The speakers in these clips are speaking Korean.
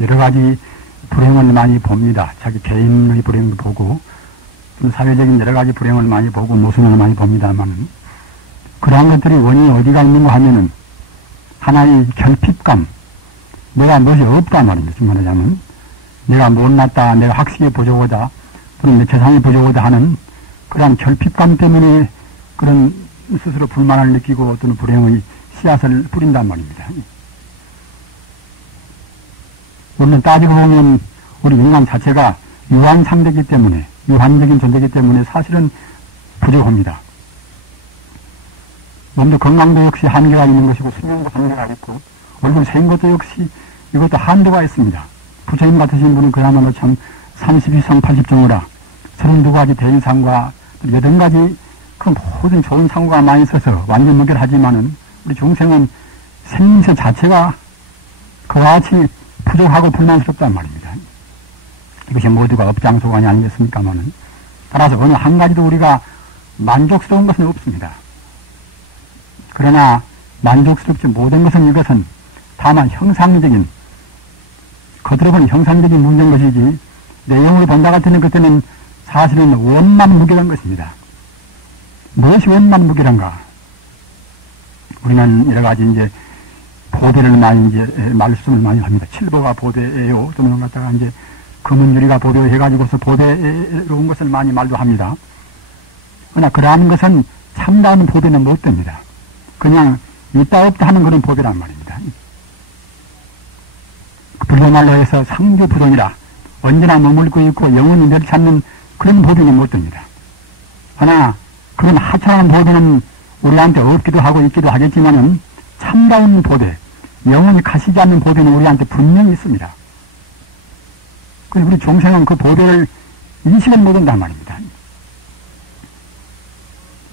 여러 가지 불행을 많이 봅니다. 자기 개인의 불행도 보고 사회적인 여러 가지 불행을 많이 보고 모순을 많이 봅니다만 그러한 것들이 원인이 어디가 있는가 하면은 하나의 결핍감, 내가 무엇이 없다 말입니다. 좀 말하자면 내가 못났다, 내가 학식에 부족하다, 또는 내 재산이 부족하다 하는 그러한 결핍감 때문에 그런 스스로 불만을 느끼고 또는 불행의 씨앗을 뿌린단 말입니다. 물론 따지고 보면 우리 인간 자체가 유한상대이기 때문에, 유한적인 존재이기 때문에 사실은 부족합니다. 몸도 건강도 역시 한계가 있는 것이고 수명도 한계가 있고 얼굴 생 것도 역시 이것도 한도가 있습니다. 부처님 같으신 분은 그야말로 참 32상 80종이라 32가지 대인상과 8가지 그 모든 좋은 상호가 많이 있어서 완전 무결하지만은 우리 중생은 생명체 자체가 그와 같이 부족하고 불만스럽단 말입니다. 이것이 모두가 업장소관이 아니겠습니까마는 따라서 어느 한 가지도 우리가 만족스러운 것은 없습니다. 그러나 만족스럽지 못한 것은 이것은 다만 형상적인 겉으로 보는 형상적인 문제인 것이지 내용으로 본다 같으면 그때는 사실은 원만무결한 것입니다. 무엇이 원만무결한가? 우리는 여러 가지 이제 보배를 많이 이제 말씀을 많이 합니다. 칠보가 보배예요. 또는 갖다가 이제 금은 유리가 보배 해가지고서 보배로운 것을 많이 말도 합니다. 그러나 그러한 것은 참다운 보배는 못 됩니다. 그냥 있다 없다 하는 그런 보배란 말입니다. 불교말로 해서 상주부존이라 언제나 머물고 있고 영원히 멸치 않는 그런 보배는 못 됩니다. 그러나 그런 하찮은 보배는 우리한테 없기도 하고 있기도 하겠지만은 참다운 보배, 영원히 가시지 않는 보배는 우리한테 분명히 있습니다. 그래서 우리 종생은 그 보배를 인식을 못한단 말입니다.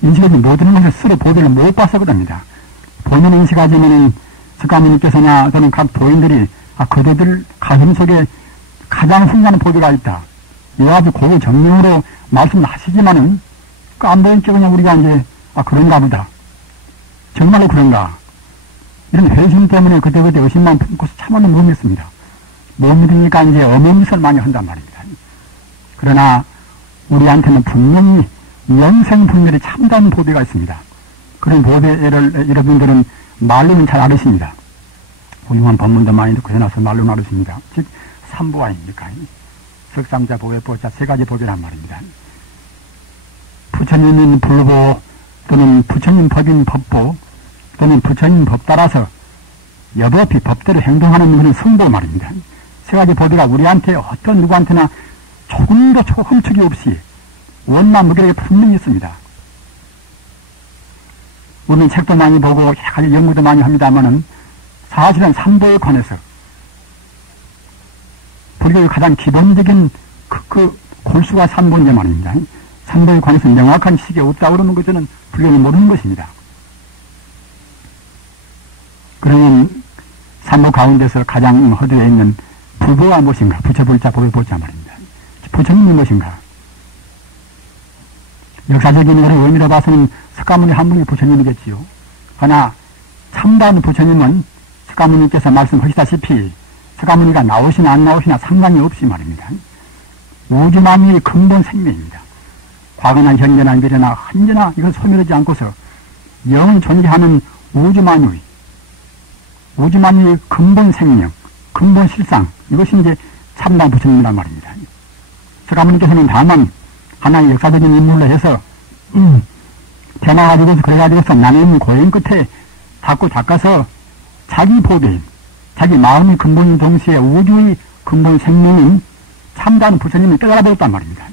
인식하지 못하는 것을 스스로 보배를 못 봐서 그럽니다. 본인 인식하지면은 석가모니께서나 또는 각 도인들이 그대들 가슴 속에 가장 훌륭한 보배가 있다. 여러 가지 고유 정명으로 말씀을 하시지만은 안 보이니까 그냥 우리가 이제 그런가 보다. 정말로 그런가. 이런 회심 때문에 그때그때 의심만 품고서 참아는 못 믿습니다. 못 믿으니까 이제 어머니를 많이 한단 말입니다. 그러나 우리한테는 분명히 영생분별이 참다운 보배가 있습니다. 그런 보배를 여러분들은 말로는 잘 알으십니다. 훌륭한 법문도 많이 듣고 해놔서 말로는 알으십니다. 즉 삼보 아닙니까? 석삼자 보배, 보자 세 가지 보배란 말입니다. 부처님은 불보 또는 부처님 법인 법보 또는 부처님 법 따라서 여법이 법대로 행동하는 그런 성보 말입니다. 세 가지 보배가 우리한테 어떤 누구한테나 조금도 흠축이 없이 원만무결하게 분명히 있습니다. 우리는 책도 많이 보고 여러 가지 연구도 많이 합니다만은 사실은 삼보에 관해서 불교의 가장 기본적인 그 골수가 삼보인데 말입니다. 삼보에 관해서 명확한 지식이 없다 그러는 것은 불교는 모르는 것입니다. 그러면 삼보 가운데서 가장 허두에 있는 불보가 무엇인가? 부처불자 보배보자 말입니다. 부처님이 무엇인가? 역사적인 그런 의미로 봐서는 석가모니 한 분이 부처님이겠지요. 그러나 참다운 부처님은 석가모니께서 말씀하시다시피 석가모니가 나오시나 안 나오시나 상관이 없이 말입니다. 우주만유의 근본 생명입니다. 과거나 현재나 미래나 언제나 이걸 소멸하지 않고서 영원 존재하는 우주만유의 근본 생명, 근본 실상, 이것이 이제 참다운 부처님이란 말입니다. 석가모니께서는 다만 하나의 역사적인 인물로 해서 태어나가지고서 그래가지고서 나는 고행 끝에 닦고 닦아서 자기 보배인, 자기 마음의 근본인 동시에 우주의 근본 생명인 참다운 부처님을 깨달아버렸단 말입니다.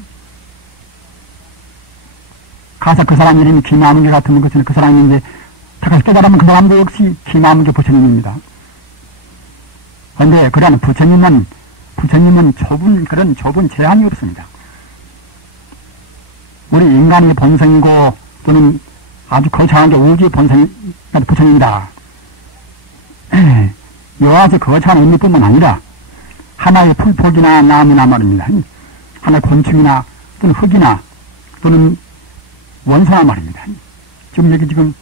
가서 그 사람 이름이 기마문계 같은 것은 그 사람이 이제 다시 깨달으면 그 사람도 역시 기마문계 부처님입니다. 그런데 그러한 부처님은 그런 좁은 제한이 없습니다. 우리 인간의 본성이고 또는 아주 거창한 게 우주의 본성이 부처님이다. 여하서 거창한 의미뿐만 아니라 하나의 풀포기나 나무나 말입니다. 하나의 곤충이나 또는 흙이나 또는 원소나 말입니다. 지금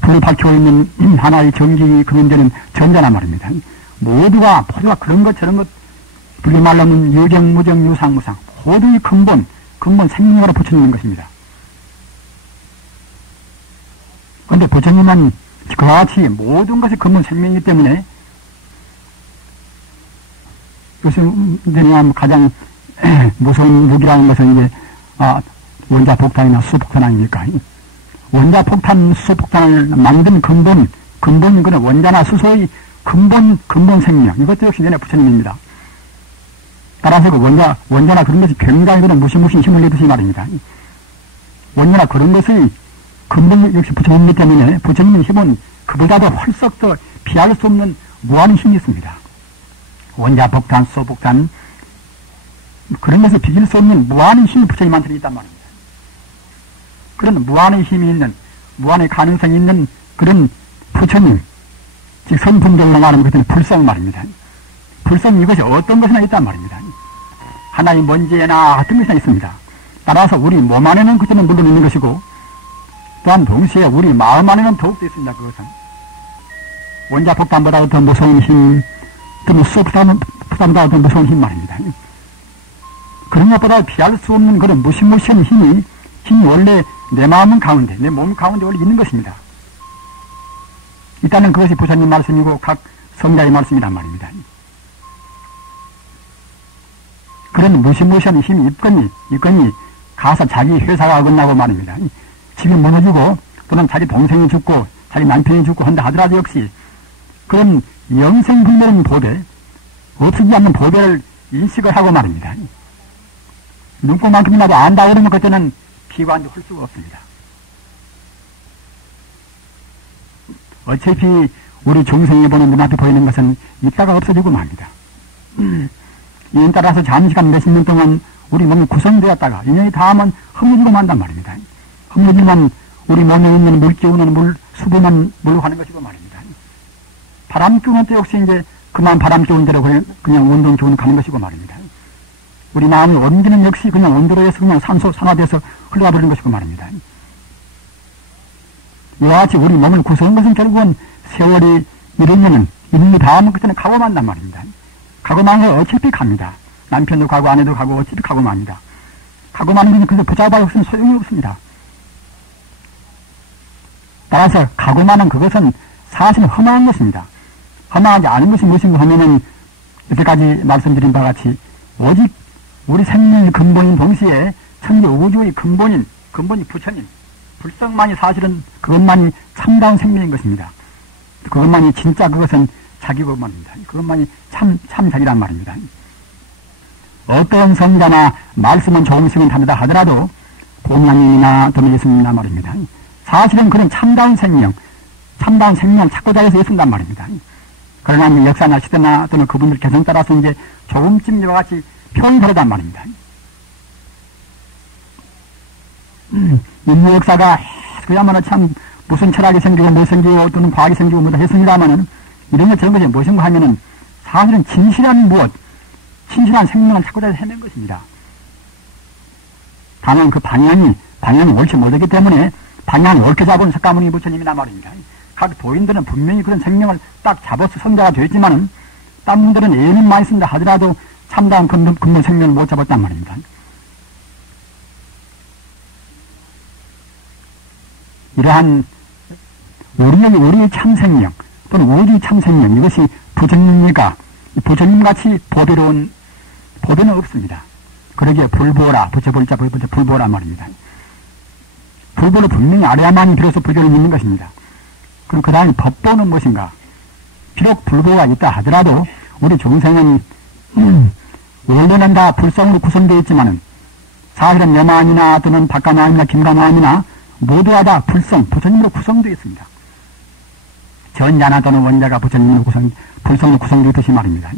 불을 밝히고 있는 하나의 전기 근원되는 전자나 말입니다. 모두가 그런 것 저런 것 불리 말하면 유정 무정 유상 무상 모두의 근본 생명으로 부처님인 것입니다. 그런데 부처님은 그와 같이 모든 것이 근본 생명이기 때문에 요즘 가장 무서운 무기라는 것은 이제 원자 폭탄이나 수폭탄 아닙니까? 원자 폭탄, 수폭탄을 만든 근본이 그는 원자나 수소의 근본 생명, 이것도 역시 내내 부처님입니다. 따라서 그 원자나 그런 것이 굉장히 그런 무시무시 힘을 내듯이 말입니다. 원자나 그런 것의 근본 역시 부처님이기 때문에 부처님의 힘은 그보다도 훨씬 더 피할 수 없는 무한한 힘이 있습니다. 원자 폭탄, 수폭탄, 그런 것을 비길 수 없는 무한한 힘이 부처님한테 있단 말입니다. 그런 무한의 힘이 있는, 무한의 가능성이 있는 그런 부처님, 즉 선풍경으로 말하면 그때는 불성 말입니다. 불성 이것이 어떤 것이나 있단 말입니다. 하나의 먼지에나 어떤 것이나 있습니다. 따라서 우리 몸 안에는 그때는 물론 있는 것이고 또한 동시에 우리 마음 안에는 더욱더 있습니다. 그것은 원자 폭탄보다 더 무서운 힘, 또는 수폭탄보다 더 무서운 힘 말입니다. 그런 것보다 피할 수 없는 그런 무시무시한 힘이 원래 내 마음 가운데, 내 몸 가운데 원래 있는 것입니다. 일단은 그것이 부처님 말씀이고 각 성자의 말씀이란 말입니다. 그런 무시무시한 힘이 있거니 가서 자기 회사가 어긋나고 말입니다. 집이 무너지고 또는 자기 동생이 죽고 자기 남편이 죽고 한다 하더라도 역시 그런 영생불멸한 보배, 없어지지 않는 보배를 인식을 하고 말입니다. 눈꽃만큼이라도 안다 그러면 그때는 비관도 할 수가 없습니다. 어차피 우리 중생이 보는 눈앞에 보이는 것은 있다가 없어지고 맙니다. 이에 따라서 잠시간 몇십 년 동안 우리 몸이 구성되었다가 인연이 닿으면 험해지고 만단 말입니다. 험해지면 우리 몸에 있는 물기운은 수분은 물로 가는 것이고 말입니다. 바람 기운은 또 역시 이제 그만 바람 기운 대로 그냥 온동 기운은 가는 것이고 말입니다. 우리 마음의 온기는 역시 그냥 온도로 해서 그냥 산화돼서 흘러가 버리는 것이고 말입니다. 이와 같이 우리 몸을 구성한 것은 결국은 세월이 이르면은 인연이 닿으면 그때는 가고 만단 말입니다. 가고 마는 어차피 갑니다. 남편도 가고 아내도 가고 어차피 가고 맙니다. 가고 마는 것은 그래서 붙잡아야 없으면 소용이 없습니다. 따라서 가고 마는 그것은 사실은 험한 것입니다. 험하지 않은 것이 무엇인가 하면은 여태까지 말씀드린 바와 같이 오직 우리 생명의 근본인 동시에 천지 우주의 근본이 부처님, 불성만이 사실은 그것만이 참다운 생명인 것입니다. 그것만이 진짜 그것은 자기고 말입니다. 그것만이 참 자기란 말입니다. 어떤 성자나 말씀은 조금씩은 다르다 하더라도 공양님이나 또는 예수님이나 말입니다. 사실은 그런 참다운 생명을 찾고자 해서 애쓴단 말입니다. 그러나 역사나 시대나 또는 그분들 개성 따라서 이제 조금쯤 이와 같이 표현이 다르단 말입니다. 인류 역사가 그야말로 참 무슨 철학이 생기고 뭐 생기고 또는 과학이 생기고 뭐다 했습니다마는 이런 것 저런 것이 무엇인가 하면은 사실은 진실한 생명을 찾고자 해낸 것입니다. 다만 그 방향이 옳지 못하기 때문에 방향을 옳게 잡은 석가모니 부처님이나 말입니다. 각 도인들은 분명히 그런 생명을 딱 잡아서 성자가 되었지만은 딴 분들은 애는 많이 쓴다 하더라도 참다운 근본 생명을 못 잡았단 말입니다. 이러한 우리의 참생명 또는 우주의 참생명 이것이 부처님같이 보배는 없습니다. 그러기에 불보라 불보라 말입니다. 불보를 분명히 알아야만이 비로소 부처는 있는 것입니다. 그럼 그 다음에 법보는 무엇인가? 비록 불보가 있다 하더라도 우리 중생은 원래는 다 불성으로 구성되어 있지만은 사실은 내 마음이나 또는 바깥 마음이나 김가 마음이나 모두가 다 부처님으로 구성되어 있습니다. 전자나 또는 원자가 불성으로 구성되어 있듯이 말입니다.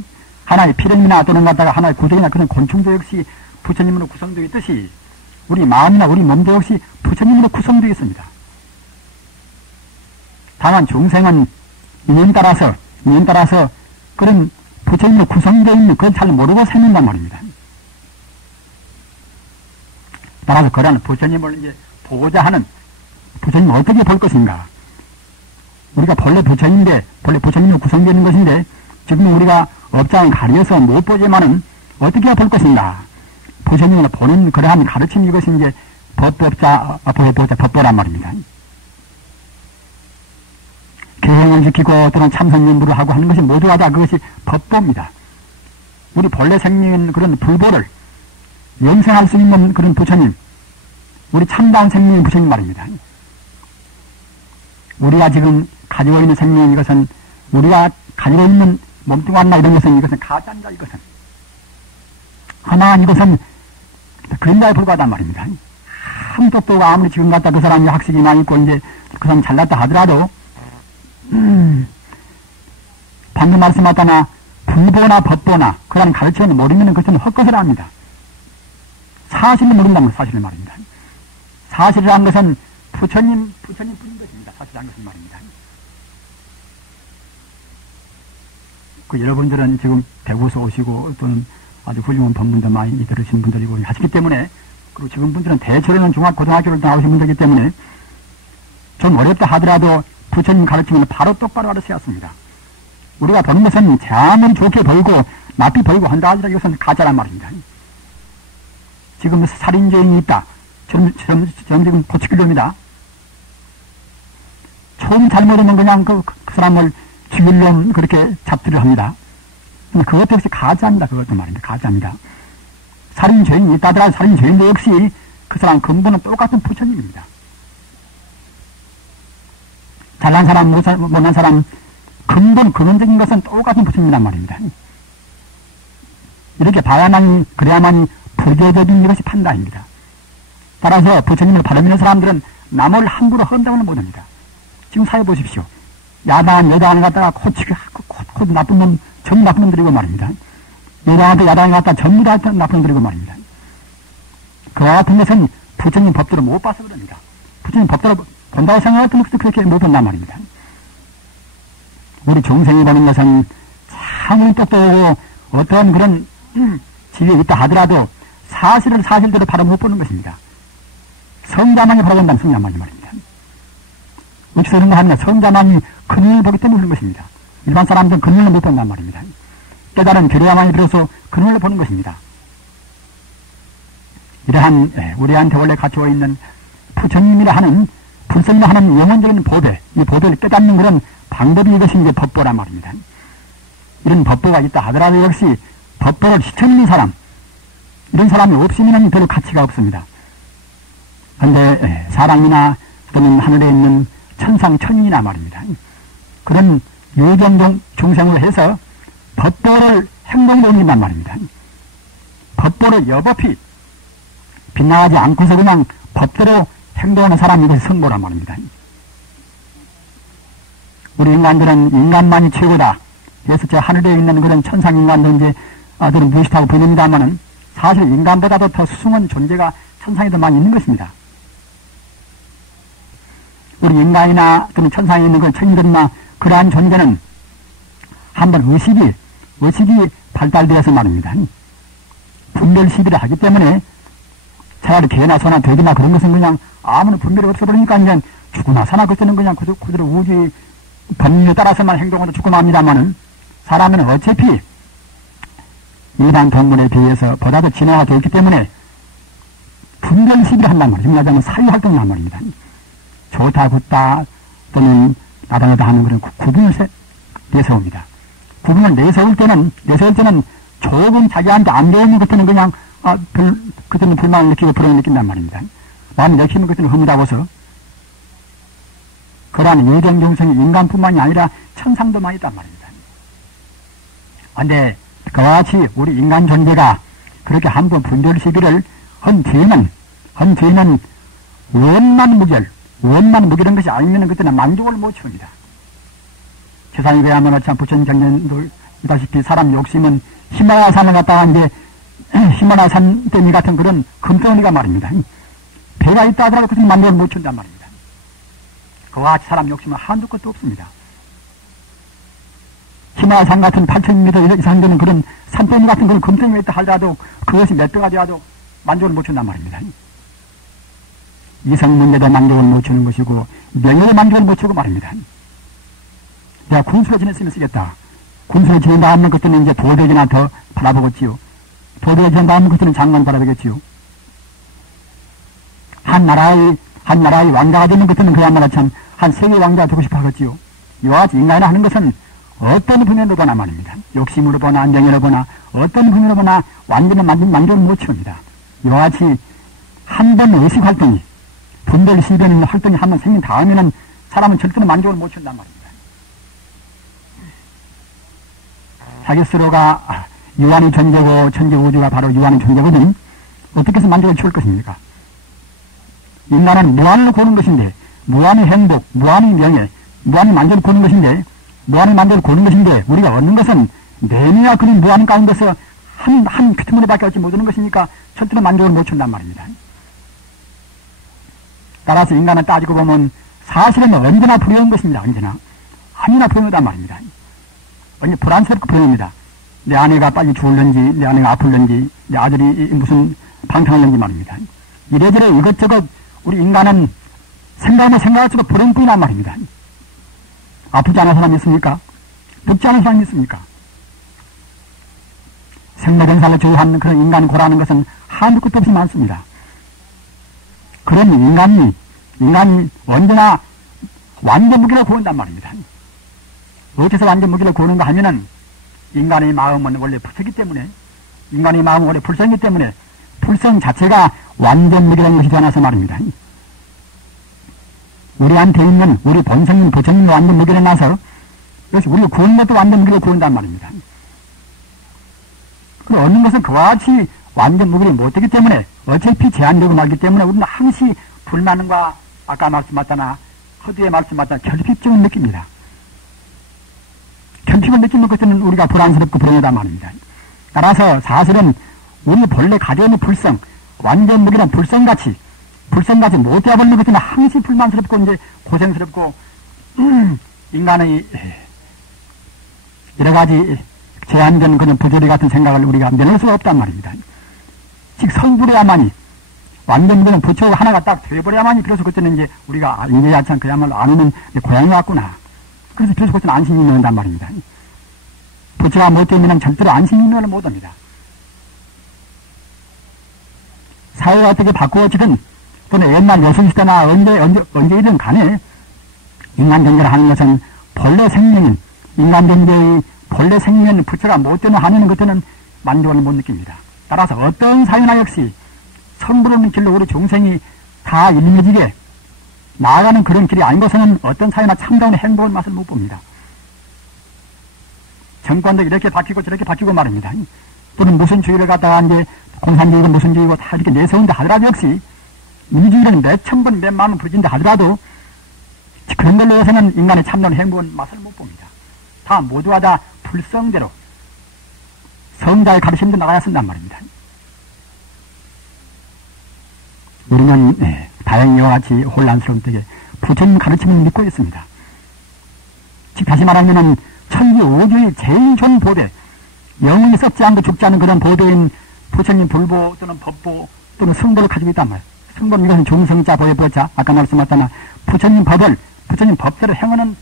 하나의 피렘이나 또는 갖다가 하나의 구조이나 그런 곤충도 역시 부처님으로 구성되어 있듯이 우리 마음이나 우리 몸도 역시 부처님으로 구성되어 있습니다. 다만 중생은 인연 따라서 그런 부처님으로 구성되어 있는 그걸 잘 모르고 살는단 말입니다. 따라서 그러한 부처님을 이제 보고자 하는 부처님을 어떻게 볼 것인가? 우리가 본래 부처님으로 구성되어 있는 것인데 지금 우리가 업장을 가려서 못 보지만은 어떻게 볼 것인가. 부처님으로 보는 그러한 가르침 이것이 이제 법보란 말입니다. 계행을 지키고 또는 참선연부를 하고 하는 것이 모두가 다 그것이 법보입니다. 우리 본래 생명인 그런 불보를 영생할 수 있는 그런 부처님, 우리 참다운 생명인 부처님 말입니다. 우리가 지금 가지고 있는 생명인 이것은, 우리가 가지고 있는 몸뚱아리나 이런 것은 이것은 가짜입니다. 이것은 하나는 이것은 그림자에 불과하단 말입니다. 한 똑똑가 아무리 지금 갖다 그 사람이 학식이 많이 있고 이제 그 사람 잘났다 하더라도 방금 말씀하셨다나 불보나 법보나 그런 가르침을 모르면 그것은 헛것을 합니다. 사실을 모른다는 것, 사실을 말입니다. 사실이라는 것은 부처님 뿐인 것입니다. 사실이라는 것은 말입니다. 그 여러분들은 지금 대구에서 오시고 또는 아주 훌륭한 법문도 많이 들으신 분들이고 하시기 때문에, 그리고 지금 분들은 대체로는 중학고등학교를 나오신 분들이기 때문에 좀 어렵다 하더라도 부처님 가르침을 바로 똑바로 알아채었습니다. 우리가 보는 것은 자만 좋게 보이고 나쁘게 보이고 한다 하더라도 이것은 가짜란 말입니다. 지금 살인죄인이 있다. 저는 지금 고치기로입니다. 처음 잘못하면 그냥 그 사람을 죽일놈 그렇게 잡들을 합니다. 그것도 역시 가짜입니다. 그것도 말입니다. 가짜입니다. 살인죄인이 있다더라 살인죄인도 역시 그 사람 근본은 똑같은 부처님입니다. 잘난 사람, 못난 사람, 근본적인 것은 똑같은 부처님이란 말입니다. 이렇게 봐야만이, 그래야만이 불교적인 이것이 판단입니다. 따라서 부처님을 바라보는 사람들은 남을 함부로 험담을 못합니다. 지금 사회 보십시오. 야당한 여당을 갖다가 곧 나쁜 놈, 전부 나쁜 놈들이고 말입니다. 여당한테 야당을 갖다가 전부 다 나쁜 놈들이고 말입니다. 그와 같은 것은 부처님 법대로 못 봐서 그럽니다. 부처님 법대로 본다고 생각했던 것도 그렇게 못 본단 말입니다. 우리 중생이 보는 것은 참으로 똑똑하고 어떤 그런 지위에 있다 하더라도 사실을 사실대로 바로 못 보는 것입니다. 성자만이 바로 본다는 성자만이 말입니다. 어디서 그런 거 하느냐. 성자만이 근원을 보기 때문에 그런 것입니다. 일반 사람들은 근원을 못 본단 말입니다. 깨달은 교리야만이 들어서 근원을 보는 것입니다. 이러한 우리한테 원래 갖추어 있는 부처님이라 하는 불성이라 하는 영원적인 보배, 이 보배를 깨닫는 그런 방법이 이것이 이제 법보란 말입니다. 이런 법보가 있다 하더라도 역시 법보를 시켜있는 사람, 이런 사람이 없으면 별로 가치가 없습니다. 그런데 사람이나 또는 하늘에 있는 천상 천인이나 말입니다. 그런 유정동 중생을 해서 법보를 행동으로 옮긴단 말입니다. 법보를 여법히 빗나가지 않고서 그냥 법대로 행동하는 사람이 이것이 성보란 말입니다. 우리 인간들은 인간만이 최고다. 그래서 저 하늘에 있는 그런 천상 인간도 이제 아들은 무식하고 보냅니다만은 사실 인간보다도 더 수승한 존재가 천상에 더 많이 있는 것입니다. 우리 인간이나 또는 천상에 있는 그런 천인들이나 그러한 존재는 한번 의식이 발달되어서 말입니다. 분별 시비를 하기 때문에 차라리 개나 소나 돼지나 그런 것은 그냥 아무런 분별이 없어버리니까 이제 죽거나 사나 그때는 그냥 그대로 우주의 법률에 따라서만 행동하고 죽고 맙니다만은 사람은 어차피 일반 동물에 비해서 보다도 진화가 되어 있기 때문에 분별 시비를 한단 말이에요. 말하자면 사유활동을 한 말입니다. 좋다 굳다 또는 나다나다 하는 그런 구분을 내세웁니다. 구분을 내세울 때는 조금 자기한테 안 배우는 것들은 그냥 그때는 불만을 느끼고 불안을 느낀단 말입니다. 마음이 내키면 그때는 허무하고서 그러한 예정정성이 인간뿐만이 아니라 천상도 많이 있단 말입니다. 그런데 그와 같이 우리 인간 존재가 그렇게 한번 분별 시비를 한 뒤에는 원만 무결한 것이 아니면 그때는 만족을 못 채웁니다. 세상에 그야말로 참 부처님 장년도 이다시피 사람 욕심은 히말라야 산을 갖다가 이제 히말라야 산더미 같은 그런 금덩어리가 말입니다. 배가 있다 하더라도 그것은 만족을 못 채운단 말입니다. 그와 같이 사람 욕심은 한두 것도 없습니다. 히말라야 산 같은 8,000m 이상 되는 그런 산더미 같은 그런 금덩이가 있다 하더라도 그것이 몇 배가 되어도 만족을 못 채운단 말입니다. 이성 문제도 만족을 못 채우는 것이고 명예도 만족을 못 채우고 말입니다. 내가 군수로 지냈으면 쓰겠다. 군수를 지낸 다음에 그때는 이제 도덕이나 더 바라보겠지요. 도덕을 지낸 다음에 그때는 장관 바라보겠지요. 한 나라의 왕자가 되면 그때는 그야말로 참 한 세계 왕자가 되고 싶어 하겠지요. 이와 같이 인간이 하는 것은 어떤 분야로 보나 말입니다. 욕심으로 보나, 명예로 보나, 어떤 분야로 보나 완전히 만족을 못 채웁니다. 이와 같이 한 번 의식 활동이, 분별 시변 활동이 한 번 생긴 다음에는 사람은 절대로 만족을 못 채운단 말입니다. 자기 스스로가 유한의 존재고 천지 우주가 바로 유한의 존재거든 어떻게 해서 만족을 채울 것입니까? 인간은 무한을 고는 것인데, 무한의 행복, 무한의 명예, 무한의 만족을 고는 것인데, 무한의 만족을 고는 것인데, 우리가 얻는 것은 내내야 그런 무한 가운데서 한 큐트문에밖에 얻지 못하는 것이니까 절대로 만족을 못 채운단 말입니다. 따라서 인간을 따지고 보면 사실은 언제나 불효한 것입니다. 언제나 불효하단 말입니다. 언제 불안스럽고 불효입니다. 내 아내가 빨리 죽을는지, 내 아내가 아플는지, 내 아들이 무슨 방탕을는지 말입니다. 이래저래 이것저것 우리 인간은 생각할수록 불행뿐이란 말입니다. 아프지 않은 사람이 있습니까? 붓지 않은 사람이 있습니까? 생로병사를 조유하는 그런 인간 고라는 것은 한두 끝도 없이 많습니다. 그런 인간이 언제나 완전 무기를 고른단 말입니다. 어디서 완전 무기를 고르는가 하면은 인간의 마음은 원래 부패기 때문에, 인간의 마음은 원래 불성이기 때문에 불성 자체가 완전 무기라는 것이 되어나서 말입니다. 우리한테 있는 우리 본성인 부처님이 완전 무기를 나서 역시 우리가 구하는 것도 완전 무기를 구한단 말입니다. 그 얻는 것은 그와 같이 완전 무기를 못되기 때문에 어차피 제한되고 말기 때문에 우리는 항시 불만과 아까 말씀하셨잖아 허드에 말씀하셨잖아 결핍증을 느낍니다. 결핍을 느끼는 것은 우리가 불안스럽고 불행하단 말입니다. 따라서 사실은 우리 본래 가지고 있는 불성, 완전 무기는 불성같이 못 되어버리는 것은 항시 불만스럽고 이제 고생스럽고 인간의 여러 가지 제한된 그런 부조리 같은 생각을 우리가 면할 수가 없단 말입니다. 즉 성불해야만이 완전 무기는 부처가 하나가 딱 돼버려야만이 그래서 그때는 이제 우리가 이제 야참 그야말로 안 오는 고향이 왔구나. 그래서 그때는 안심이 있는단 말입니다. 부처가 못 되면 절대로 안심이 있는 못 합니다. 사회가 어떻게 바꾸어지든 또는 옛날 여성시대나 언제이든 간에 인간 경제를 하는 것은 본래 생명인 인간 경제의 본래 생명인 부처가 못 되는 한에는 그때는 만족을 못 느낍니다. 따라서 어떤 사회나 역시 성불없는 길로 우리 중생이 다 일면지게 나아가는 그런 길이 아닌 것은 어떤 사회나 참다운 행복의 맛을 못 봅니다. 정권도 이렇게 바뀌고 저렇게 바뀌고 말입니다. 또는 무슨 주의를 갖다가 이제 공산주의고 무슨 주의고 다 이렇게 내세운다 하더라도 역시 민주주의는 몇 천 번, 몇 만 번 부진다 하더라도 그런 걸로 해서는 인간의 참다운 행복은 맛을 못 봅니다. 다 모두가 다 불성대로 성자의 가르침도 나가야 쓴단 말입니다. 우리는 다행히 이와 같이 혼란스럽게 부처님 가르침을 믿고 있습니다. 즉 다시 말하면 천지 우주의 제일 좋은 보대, 영원히 썩지 않고 죽지 않은 그런 보대인 부처님 불보 또는 법보 또는 성보를 가지고 있단 말이에요. 성보는 이것은 중성자 보의 보자 아까 말씀하셨잖아. 부처님 법을 부처님 법대로 행하는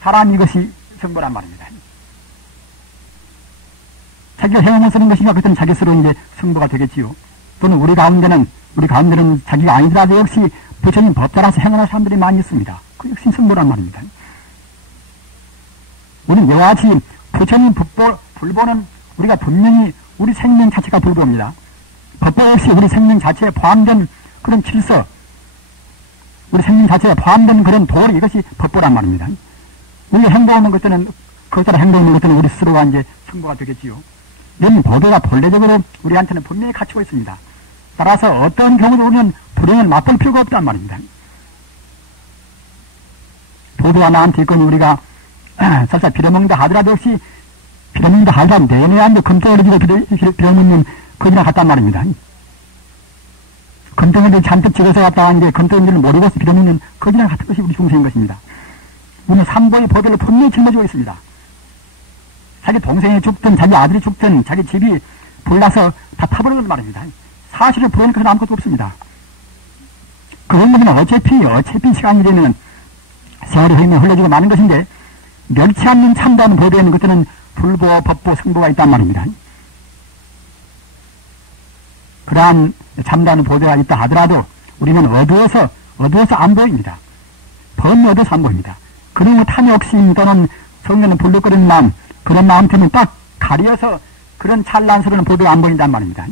사람 이것이 성보란 말입니다. 자기가 행하면 쓰는 것인가 그때는 자기 스스로 이제 성보가 되겠지요. 또는 우리 가운데는 자기가 아니더라도 역시 부처님 법 따라서 행하는 사람들이 많이 있습니다. 그 역시 성보란 말입니다. 우리는 이와 같이 부처님 불보는 우리가 분명히 우리 생명 자체가 불보입니다. 법보 역시 우리 생명 자체에 포함된 그런 질서, 우리 생명 자체에 포함된 그런 도리 이것이 법보란 말입니다. 우리 행동하는 것들은 그것 따라 행동하는 것들은 우리 스스로가 이제 성보가 되겠지요. 이런 보도가 본래적으로 우리한테는 분명히 갖추고 있습니다. 따라서 어떤 경우도 우리는 불행을 맛볼 필요가 없단 말입니다. 보도가 나한테 있거니 우리가 설사 빌어먹는다 하더라도 역시 빌어먹는다 하더라도 내내한테 금덩어리 지고 빌어먹는 그이랑 같단 말입니다. 금덩어리를 잔뜩 찍어서 갔다가 이제 금덩어리를 모르고 빌어먹는 그이랑 같은 것이 우리 중생인 것입니다. 우리는 삼보의 보도를 분명히 짊어지고 있습니다. 자기 동생이 죽든 자기 아들이 죽든 자기 집이 불나서 다 타버리는 말입니다. 사실을 부르는 것은 아무것도 없습니다. 그건 어차피 시간이 되면 세월이 흘러지고 마는 것인데 멸치 않는 참다운 보도에는 그때는 불보, 법보, 성보가 있단 말입니다. 그러한 참다운 보배가 있다 하더라도 우리는 어두워서 안 보입니다. 범 어두워서 안 보입니다. 그러면 탐욕심 또는 성령의 불룩거리는 마음, 그런 마음 때문에 딱 가려서 그런 찬란스러운 보배가 안 보인단 말입니다.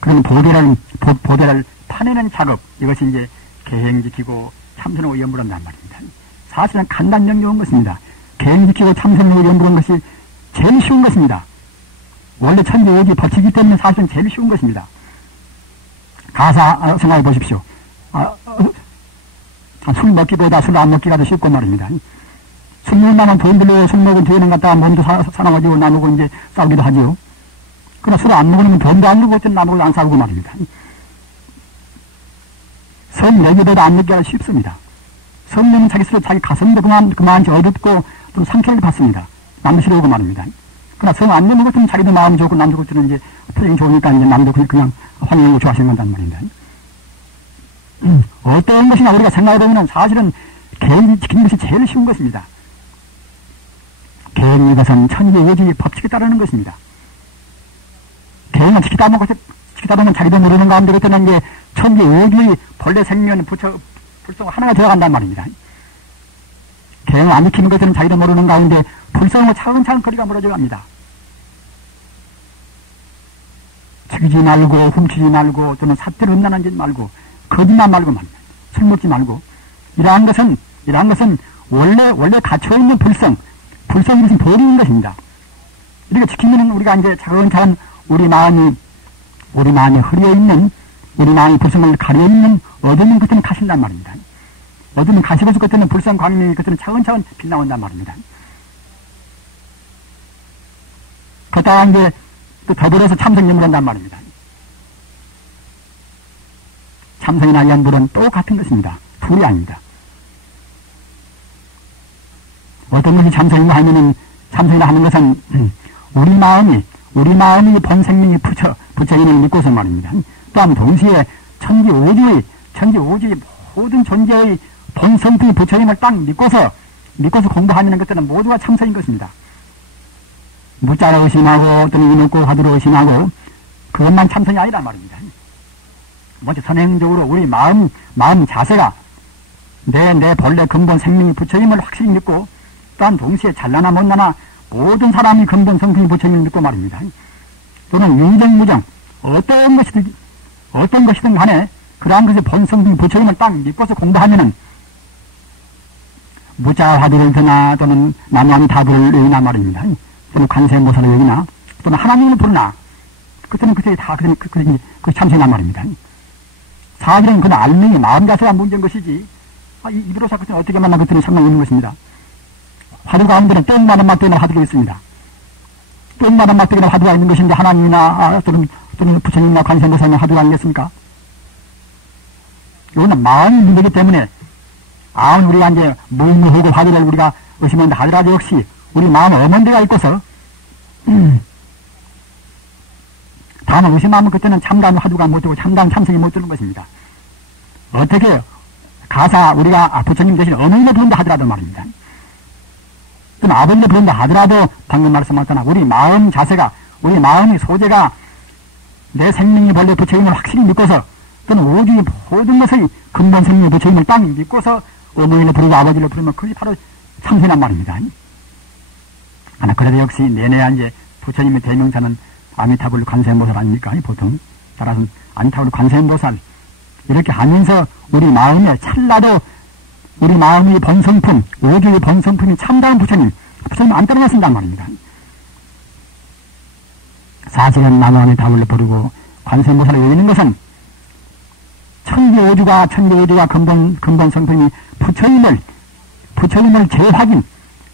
그런 보배를 파내는 작업, 이것이 이제 계행지키고 참선하고 연불한단 말입니다. 사실은 간단명료한 것입니다. 계행지키고 참선하고 연불한 것이 제일 쉬운 것입니다. 원래 천지오지 법칙이기 때문에 사실은 제일 쉬운 것입니다. 가사 생각해 보십시오. 술 먹기보다 술 안 먹기가 더 쉽고 말입니다. 술 먹으면 돈 들고 술 먹은 뒤에는 갖다가 몸도 사나가지고 나누고 이제 싸우기도 하지요. 그러나 술 안 먹으면 돈도 안 들고 어쨌든 나누고 안 싸우고 말입니다. 성 내기보다 안 내기가 쉽습니다. 성령은 자기 스스로 자기 가슴도 그만 어둡고 좀 상처를 받습니다. 남도 싫어오고 말입니다. 그러나 성 안 내는 것은 자기도 마음이 좋고 남도 그때는 이제 표정이 좋으니까 이제 남도 그냥 환영하고 좋아하시는 건단 말입니다. 어떤 것이나 우리가 생각해보면 사실은 계획이 지키는 것이 제일 쉬운 것입니다. 계획이 것은 천지오지의 법칙에 따르는 것입니다. 계획은 지키다 보면 자기도 모르는 가운데 그때는 이제 천지오지의 본래 생명, 불성 하나가 되어간단 말입니다. 계획을 안 지키는 것은 자기도 모르는 가운데 불성으로 차근차근 거리가 멀어져 갑니다. 죽이지 말고 훔치지 말고 또는 사태를 음란하지 말고 거짓말 말고 말입니다. 술 먹지 말고 이러한 것은 원래 갇혀있는 불성이 무슨 도리인 것입니다. 이렇게 지키면 우리가 이제 차근차근 우리 마음이 흐려있는 우리 마음이 불성을 가려있는 어둠은 그때는 가신단 말입니다. 어둠은 가시고서 그때는 불성 광명이 그때는 차근차근 빛나온단 말입니다. 그러다가 이제 또 더불어서 참선연불을 한단 말입니다. 참선이나 연불은 똑같은 것입니다. 둘이 아닙니다. 어떤 것이 참선이나 하는 것은 우리 마음이 본 생명이 부처인을 믿고서 말입니다. 또한 동시에 천지오지의 모든 존재의 본 성품이 부처인을 딱 믿고서 공부하는 것들은 모두가 참선인 것입니다. 무자로 의심하고 또는 이놓고 화두로 의심하고 그것만 참선이 아니란 말입니다. 먼저 선행적으로 우리 마음 자세가 내 본래 근본 생명이 부처임을 확실히 믿고 또한 동시에 잘나나 못나나 모든 사람이 근본 성품이 부처임을 믿고 말입니다. 또는 유정무정 어떤 것이든 간에 그러한 것이 본 성품이 부처임을 딱 믿고서 공부하면은 무자 화두를 드나 또는 남양타불을 외우나 말입니다. 또는 관세음보살을 외우나 또는 하나님을 부르나 그때는 그때 다 그 참선한 말입니다. 사실은 그는 알맹이 마음 자세가 문제인 것이지 입으로 자꾸 어떻게 만나 그때는 상관이 있는 것입니다. 화두 가운데는 똥마른 막대기나 화두가 있습니다. 똥마른 막대기나 화두가 있는 것인데 하나님이나 또는 부처님이나 관세음보살이나 화두가 아니겠습니까? 이거는 마음이 문제이기 때문에 우리가 이제 무의무하고 화두를 우리가 의심한다 하더라도 역시 우리 마음에 엄한 데가 있고서 다만 의심하면 그때는 참담 화두가 못 되고 참담 참선이 못 되는 것입니다. 어떻게 가사 우리가 부처님 대신 어머니를 부른다 하더라도 말입니다. 또는 아버지를 부른다 하더라도 방금 말씀하셨잖아. 우리 마음 자세가 우리 마음의 소재가 내 생명이 본래 부처님을 확실히 믿고서 또는 오주의 모든 것의 근본 생명의 부처님을 딱 믿고서 어머니를 부르고 아버지를 부르면 그게 바로 참선한 말입니다. 하나 그래도 역시 내내 이제 부처님의 대명사는 아미타불 관세음보살 아닙니까? 보통 따라서 아미타불 관세음보살 이렇게 하면서 우리 마음에 찰나도 우리 마음의 본성품, 오주의 본성품이 참다운 부처님 안 떨어졌습니다 말입니다. 사실은 남아미타불을 부르고 관세음보살을 외우는 것은 천지오주가 근본 성품이 부처님을 재확인,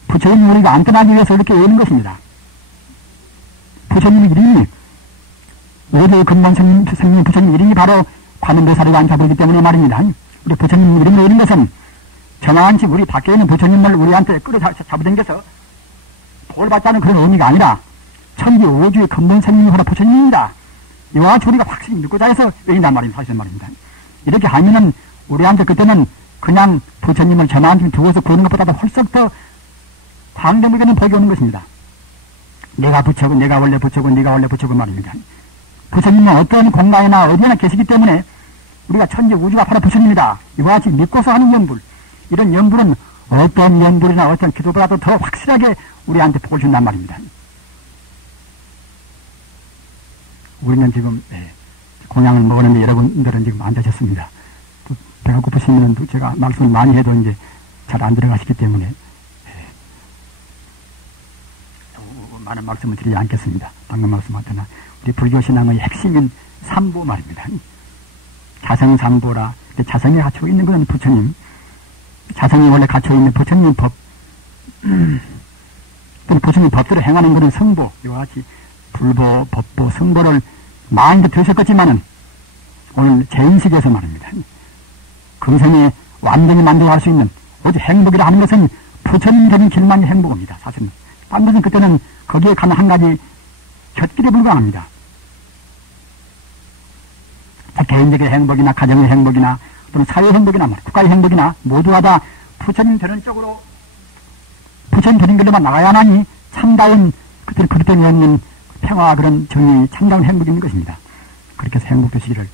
부처님을 우리가 안 떠나기 위해서 이렇게 외우는 것입니다. 부처님 이름이 오주의 근본 생명 부처님 이름이 바로 관음보살이고 안타불이기 때문에 말입니다. 우리 부처님 이름을 외우는 것은 정한치 우리 밖에 있는 부처님을 우리한테 잡아당겨서 돌받자는 그런 의미가 아니라 천지오주의 근본 생명이 바로 부처님입니다. 이와 같이 우리가 확실히 믿고자 해서 외운단 말입니다. 사실 말입니다. 이렇게 하면은 우리한테 그때는 그냥 부처님을 저만큼 두어서 그러는 것보다도 훨씬 더 광대목에는 복이 오는 것입니다. 내가 부처고, 내가 원래 부처고, 네가 원래 부처고 말입니다. 부처님은 어떤 공간이나 어디나 계시기 때문에 우리가 천지 우주가 바로 부처님이다. 이와 같이 믿고서 하는 연불. 이런 연불은 어떤 연불이나 어떤 기도보다도 더 확실하게 우리한테 복을 준단 말입니다. 우리는 지금 공양을 먹었는데 여러분들은 지금 안 드셨습니다. 배가 고프시면 제가 말씀을 많이 해도 이제 잘 안 들어가시기 때문에 많은 말씀을 드리지 않겠습니다. 방금 말씀하셨나 우리 불교 신앙의 핵심인 삼보 말입니다. 자성삼보라. 자성이 갖추고 있는 것은 부처님, 자성이 원래 갖추고 있는 부처님의 법, 또 부처님 법대로 행하는 것은 성보. 이와 같이 불보, 법보, 성보를 많이도 들으셨겠지만은 오늘 제 인식에서 말입니다. 금생에 완전히 만족할 수 있는 오직 행복이라 하는 것은 부처님 되는 길만이 행복입니다. 사실은 딴 것은 그때는 거기에 가는 한 가지 곁길에 불과합니다. 개인적인 행복이나 가정의 행복이나 또는 사회의 행복이나 국가의 행복이나 모두가 다 부처님 되는 쪽으로 부처님 되는 길로만 나가야 하니 참다운 그들이 그릇되어 있는 평화 그런 정의 참다운 행복인 것입니다. 그렇게 해서 행복되시기를